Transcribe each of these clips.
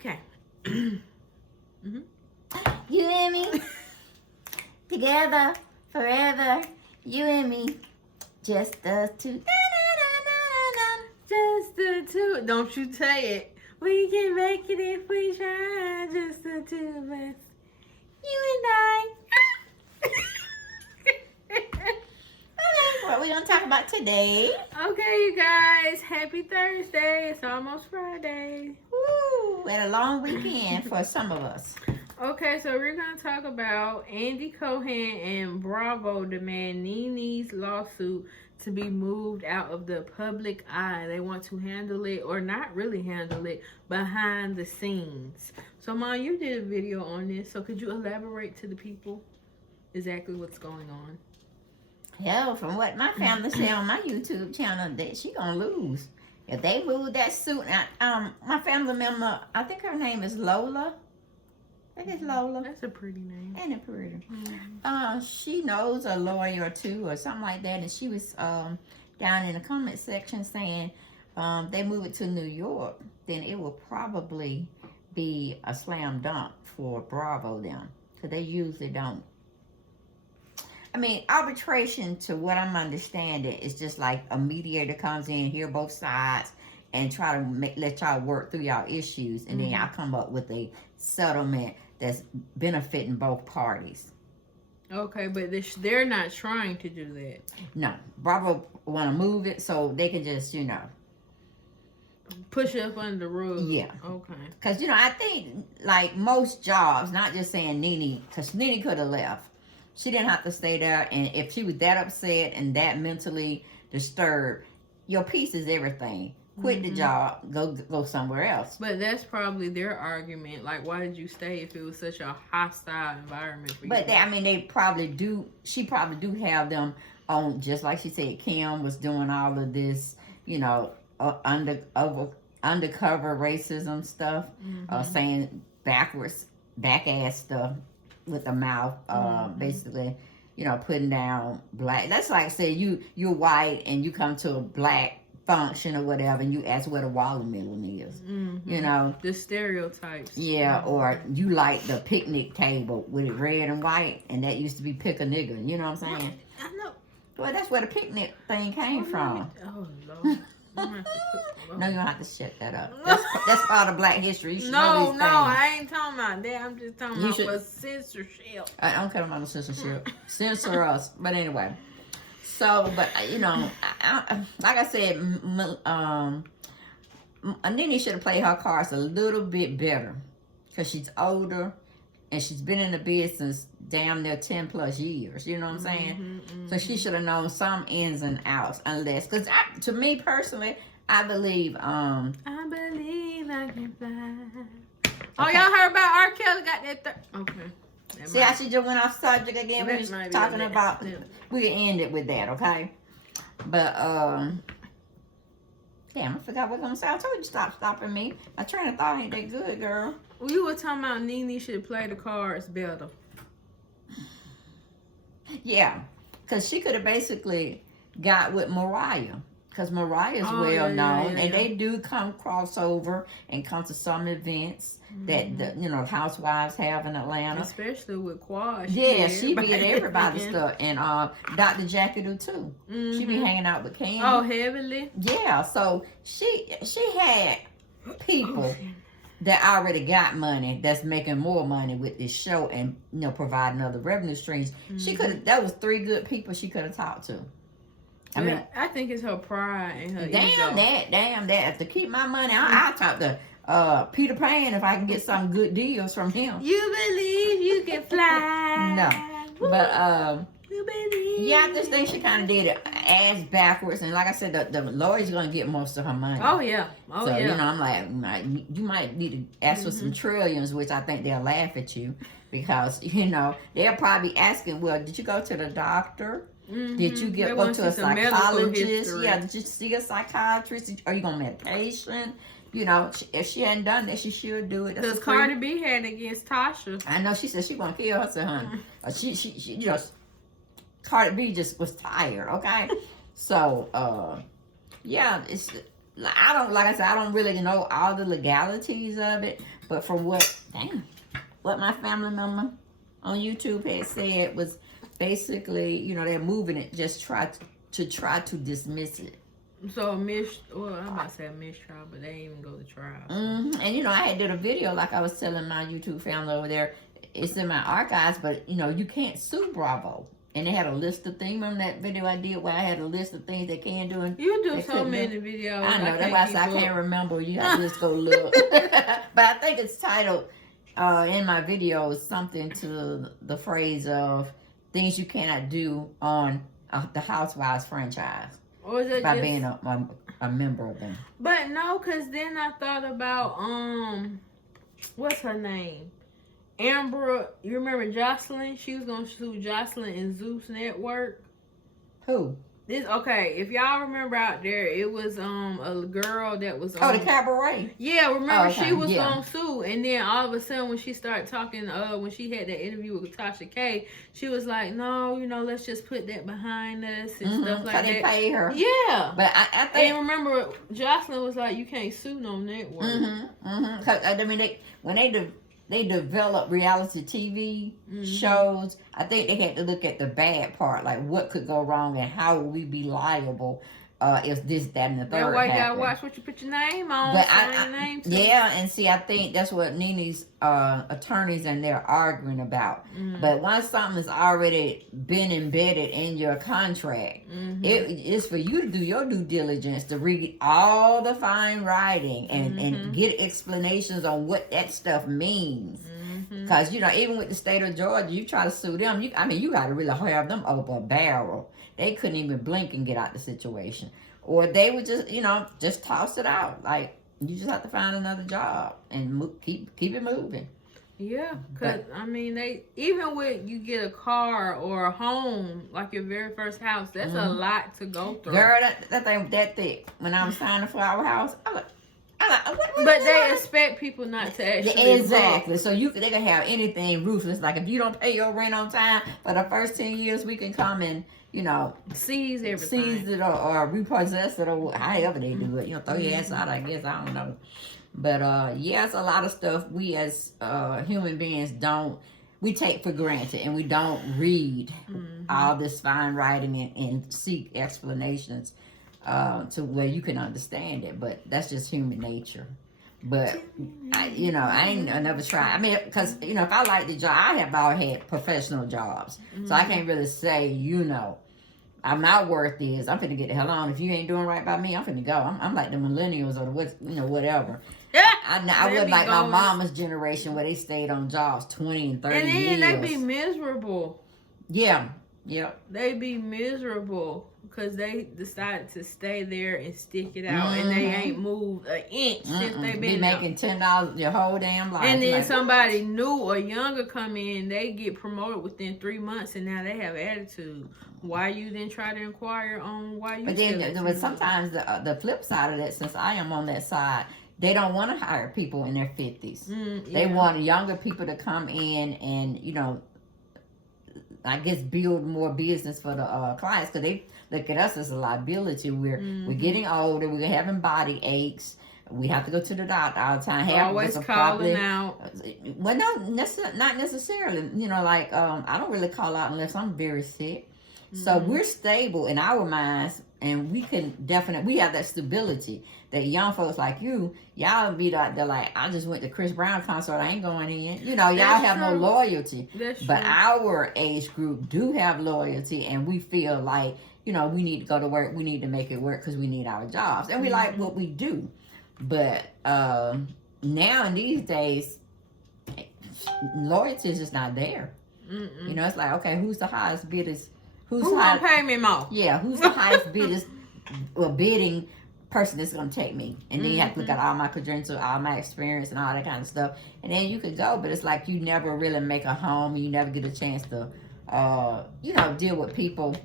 Okay. You and me, together, forever. You and me, just us two. Just the two. Don't you say it. We can make it if we try. Just the two of us. You and I. What we gonna talk about today? Okay, you guys. Happy Thursday. It's almost Friday. Woo! We had a long weekend for some of us. Okay, so we're going to talk about Andy Cohen and Bravo demand NeNe's lawsuit to be moved out of the public eye. They want to handle it, or not really handle it, behind the scenes. So, Mom, you did a video on this, so could you elaborate to the people exactly what's going on? Hell, from what my family said on my YouTube channel, that she gonna lose. If they move that suit, my family member, I think her name is Lola. I think it's Lola. That's a pretty name. Ain't it pretty? Mm-hmm. She knows a lawyer or two or something like that, and she was down in the comment section saying they move it to New York, then it will probably be a slam dunk for Bravo them, because they usually don't. I mean, arbitration, to what I'm understanding, is just like a mediator comes in, hear both sides, and try to let y'all work through y'all issues, and then y'all come up with a settlement that's benefiting both parties. Okay, but they're not trying to do that. No, Bravo want to move it so they can just, push it up under the rug. Yeah. Okay. Because, I think, like, most jobs, not just saying NeNe, because NeNe could have left. She didn't have to stay there, and if she was that upset and that mentally disturbed, your peace is everything. Quit the job, go somewhere else. But that's probably their argument. Like, why did you stay if it was such a hostile environment for you? But they probably do. She probably do have them on, just like she said. Kim was doing all of this, undercover racism stuff, saying back ass stuff with the mouth, basically, putting down black. That's like, say you're white and you come to a black function or whatever, and you ask where the watermelon is. The stereotypes. Yeah, or you like the picnic table with it red and white, and that used to be pick a nigga. You know what I'm saying? I know. Well, that's where the picnic thing came from. Oh Lord. No, you don't have to shut that up. That's part of Black history. You should know these things. I ain't talking about that. I'm just talking about censorship. I don't care about the censorship. Censor us. But anyway. So, but, like I said, NeNe should have played her cards a little bit better. Because she's older. And she's been in the business damn near 10 plus years. You know what I'm saying? So she should have known some ins and outs. Unless, because to me personally, I believe. I believe I can fly. Oh, y'all heard about R. Kelly got that? Okay. See how she just went off subject again? We was talking about. We can end it with that, okay? But, damn, I forgot what I was going to say. I told you to stop stopping me. My train of thought ain't that good, girl. We were talking about NeNe should play the cards better. Yeah, because she could have basically got with Mariah. Because Mariah's well known, and they do come crossover and come to some events that the housewives have in Atlanta, especially with Quad. She be at everybody's stuff, and Dr. Jackie do too. She be hanging out with Cam. Oh, heavily. Yeah, so she had people that already got money that's making more money with this show and providing other revenue streams. She could have. That was 3 good people she could have talked to. I mean, I think it's her pride and her ego. Damn that. To keep my money, I'll talk to Peter Pan if I can get some good deals from him. You believe you can fly. No. But, you believe. Yeah, I just think she kind of did it ass backwards. And like I said, the lawyer's going to get most of her money. Oh, yeah. So, I'm like, you might need to ask for some trillions, which I think they'll laugh at you. Because, they'll probably be asking, well, did you go to the doctor? Did you go to a psychologist? Yeah, did you see a psychiatrist? Are you going to medication? If she hadn't done that, she should do it. Because Cardi B had it against Tasha. I know, she said she going to kill herself, honey. She Cardi B just was tired, okay? So, yeah, like I said, I don't really know all the legalities of it, but from what my family member on YouTube had said was basically, you know, they're moving it, just try to dismiss it. So I'm about to say a mistrial, but they ain't even go to trial. And you know, I had did a video like I was telling my YouTube family over there. It's in my archives, but you know, you can't sue Bravo. And they had a list of things on that video I did where I had a list of things they can do. And you do so many videos. I know, that's why I can't remember. You have to just go look. But I think it's titled in my videos something to the phrase of things you cannot do on the Housewives franchise. Or is it by being a member of them. But no, because then I thought about, what's her name? Amber, you remember Jocelyn? She was going to sue Jocelyn and Zeus Network. Who? Okay, if y'all remember out there, it was a girl that was the cabaret. Yeah, remember she was gonna sue, and then all of a sudden when she started talking, when she had that interview with Tasha K, she was like, "No, you know, let's just put that behind us and stuff like that." They pay her. Yeah, but I think. And remember, Jocelyn was like, "You can't sue no network." Cause I mean, when they develop reality TV shows, I think they had to look at the bad part, like what could go wrong and how would we be liable if this, that, and the third That's why you gotta happened. watch what you put your name on. But your name to. Yeah, and see, I think that's what NeNe's attorneys and they're arguing about. But once something's already been embedded in your contract, it is for you to do your due diligence to read all the fine writing and get explanations on what that stuff means. Because, you know, even with the state of Georgia, you try to sue them, you got to really have them over a barrel. They couldn't even blink and get out the situation. Or they would just, you know, just toss it out. Like, you just have to find another job and keep it moving. Yeah, because, I mean, even with you get a car or a home, like your very first house, that's a lot to go through. Girl, that thing was that thick. When I was signing for our house, I'm like, but they expect people not to actually exactly. So they can have anything ruthless. Like if you don't pay your rent on time for the first 10 years, we can come and, you know, seize everything, seize it or repossess it or however they do it. You know, throw your ass out. I guess I don't know. But yeah, it's a lot of stuff we as human beings we take for granted, and we don't read all this fine writing and seek explanations to where you can understand it. But that's just human nature. But I never tried. I mean, because you know, if I like the job, I have all had professional jobs, so I can't really say, you know, my worth is I'm finna get the hell on. If you ain't doing right by me, I'm finna go. I'm like the millennials or whatever. I wasn't like my mama's generation where they stayed on jobs 20 and 30 years. And then they be miserable. Yeah. Yep. They be miserable because they decided to stay there and stick it out, and they ain't moved an inch since they been making $10 your whole damn life. And then somebody new or younger come in, they get promoted within 3 months, and now they have attitude. Why you then try to inquire on why you? But sometimes the flip side of that, since I am on that side, they don't want to hire people in their 50s. They want younger people to come in and, you know, I guess build more business for the clients, because they look at us as a liability. We're getting older. We're having body aches. We have to go to the doctor all the time. Always calling out. Well, no, not necessarily. You know, like I don't really call out unless I'm very sick. So we're stable in our minds, and we have that stability that young folks like y'all be like, they're like, I just went to Chris Brown concert, I ain't going in. You know, y'all have no loyalty. But our age group do have loyalty, and we feel like, you know, we need to go to work, we need to make it work because we need our jobs, and we like what we do. But now in these days, loyalty is just not there. You know, it's like, okay, who's the highest bidders? Who's gonna pay me more? Yeah, who's the highest bidding person that's gonna take me? And then you have to look at all my credentials, all my experience, and all that kind of stuff. And then you could go, but it's like you never really make a home, and you never get a chance to, you know, deal with people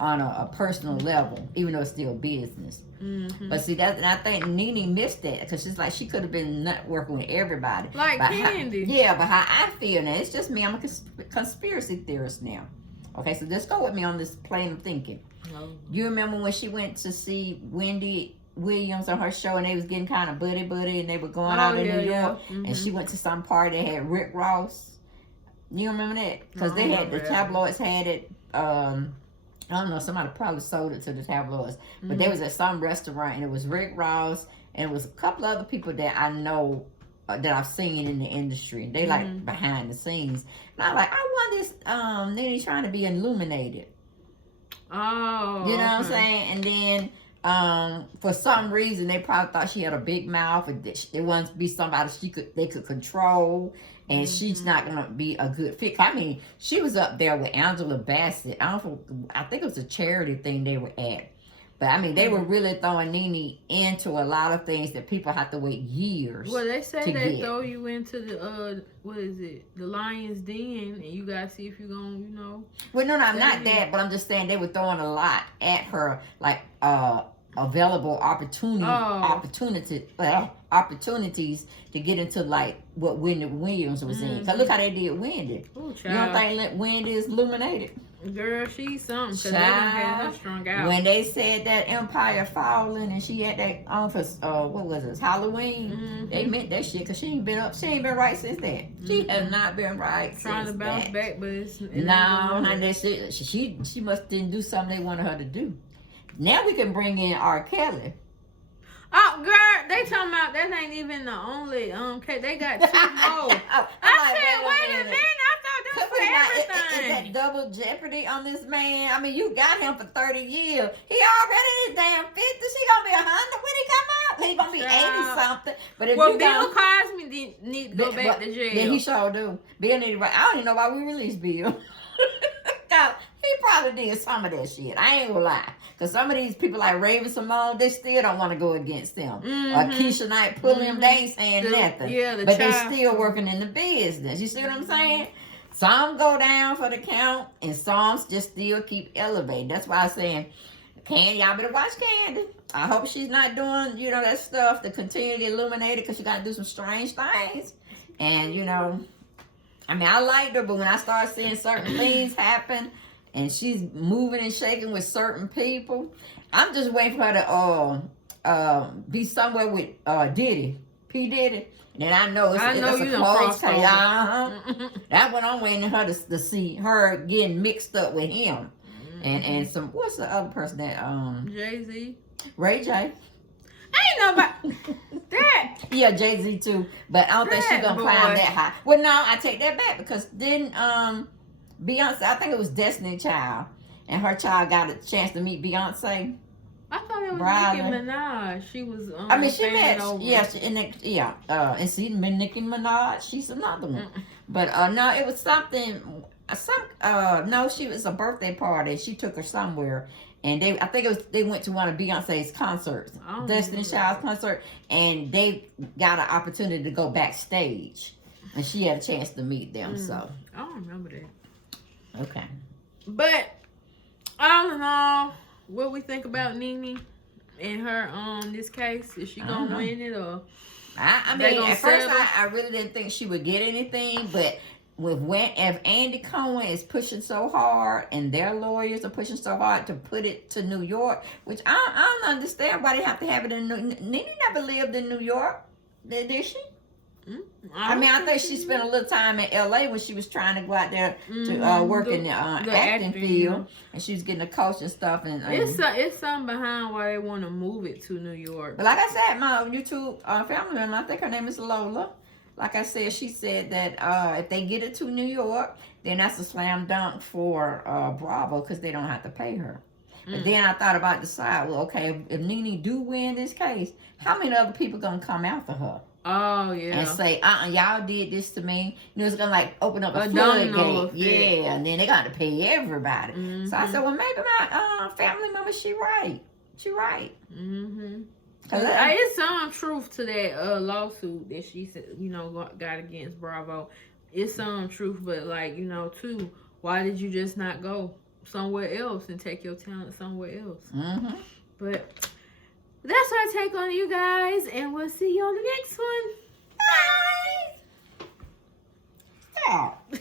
on a personal level, even though it's still business. But see, and I think NeNe missed that, because she's like, she could have been working with everybody. Like Candy. But how I feel now, it's just me. I'm a conspiracy theorist now. Okay, so just go with me on this plane of thinking. You remember when she went to see Wendy Williams on her show, and they was getting kind of buddy, and they were going out in New York, and she went to some party that had Rick Ross. You remember that? Because they had the tabloids had it. I don't know. Somebody probably sold it to the tabloids, but they was at some restaurant, and it was Rick Ross, and it was a couple other people that I know that I've seen in the industry. They like behind the scenes, and I'm like, I wonder this NeNe trying to be illuminated. Oh, you know what I'm saying? And then for some reason they probably thought she had a big mouth, and it wanted to be somebody they could control, and she's not gonna be a good fit. I mean, she was up there with Angela Bassett. I think it was a charity thing they were at. But I mean, they were really throwing NeNe into a lot of things that people have to wait years. Well, they say they throw you into the what is it, the Lion's Den, and you gotta see if you're gonna, you know. Well, no, I'm not that, but I'm just saying they were throwing a lot at her, like available opportunities to get into like what Wendy Williams was in. Cause look how they did Wendy. Ooh, you don't think Wendy is illuminated? Girl, she's something, because they done had her strung out. When they said that Empire Falling and she had that on for, what was it, Halloween, they meant that shit, because she ain't been right since then. She has not been right Trying to bounce back, but it's... No, she must didn't do something they wanted her to do. Now we can bring in R. Kelly. Oh, girl, they talking about that ain't even the only case. They got two more. I said, wait a minute. I thought that was for everything. Is that double jeopardy on this man? I mean, you got him for 30 years. He already is damn 50. She gonna be 100 when he come out. He gonna be 80-something. But if Bill Cosby need to go back to jail. Yeah, he sure do. Bill need to. I don't even know why we released Bill. He probably did some of that shit. I ain't gonna lie. Because some of these people like Raven Simone, they still don't want to go against them. Or Keisha Knight pulling them, they ain't saying nothing. Yeah, but they still working in the business. You see what I'm saying? Some go down for the count, and some just still keep elevating. That's why I'm saying, y'all better watch Candy. I hope she's not doing, that stuff to continue to illuminate it, because she got to do some strange things. And, I mean, I liked her, but when I start seeing certain things happen, and she's moving and shaking with certain people, I'm just waiting for her to be somewhere with Diddy, P. Diddy. And then I know it's a close case. That one I'm waiting for her to see her getting mixed up with him. And some, what's the other person that Jay-Z. Ray J. I ain't know about that. Yeah, Jay-Z too. But I don't think she's gonna climb that high. Well, no, I take that back, because didn't Beyonce, I think it was Destiny Child, and her child got a chance to meet Beyonce. I thought it was Riley. Nicki Minaj. She was. I mean, she met. And see, Nicki Minaj, she's another one. But no, it was something. No, she was a birthday party. She took her somewhere, and I think they went to one of Beyonce's concerts, Destiny Child's concert, and they got an opportunity to go backstage, and she had a chance to meet them. So I don't remember that. Okay. But all in all, what we think about NeNe and her this case? Is she gonna win it, or I mean, at first I really didn't think she would get anything, but if Andy Cohen is pushing so hard and their lawyers are pushing so hard to put it to New York, which I don't understand why they have to have it in NeNe never lived in New York, did she? I mean, I think she spent a little time in LA when she was trying to go out there to work in the acting field, and she was getting a coach and stuff. And it's something behind why they want to move it to New York. But like I said, my YouTube family member, I think her name is Lola. Like I said, she said that if they get it to New York, then that's a slam dunk for Bravo, because they don't have to pay her. But then I thought about the side. Well, okay, if NeNe do win this case, how many other people gonna come after her? Oh, yeah. And say, y'all did this to me. It's going to, like, open up a floodgate. Yeah, and then they got to pay everybody. So I said, well, maybe my family member, she right. She right. It's some truth to that lawsuit that she said, got against Bravo. It's some truth, but, like, too, why did you just not go somewhere else and take your talent somewhere else? But that's our take on it, you guys, and we'll see you on the next one. Bye! Stop.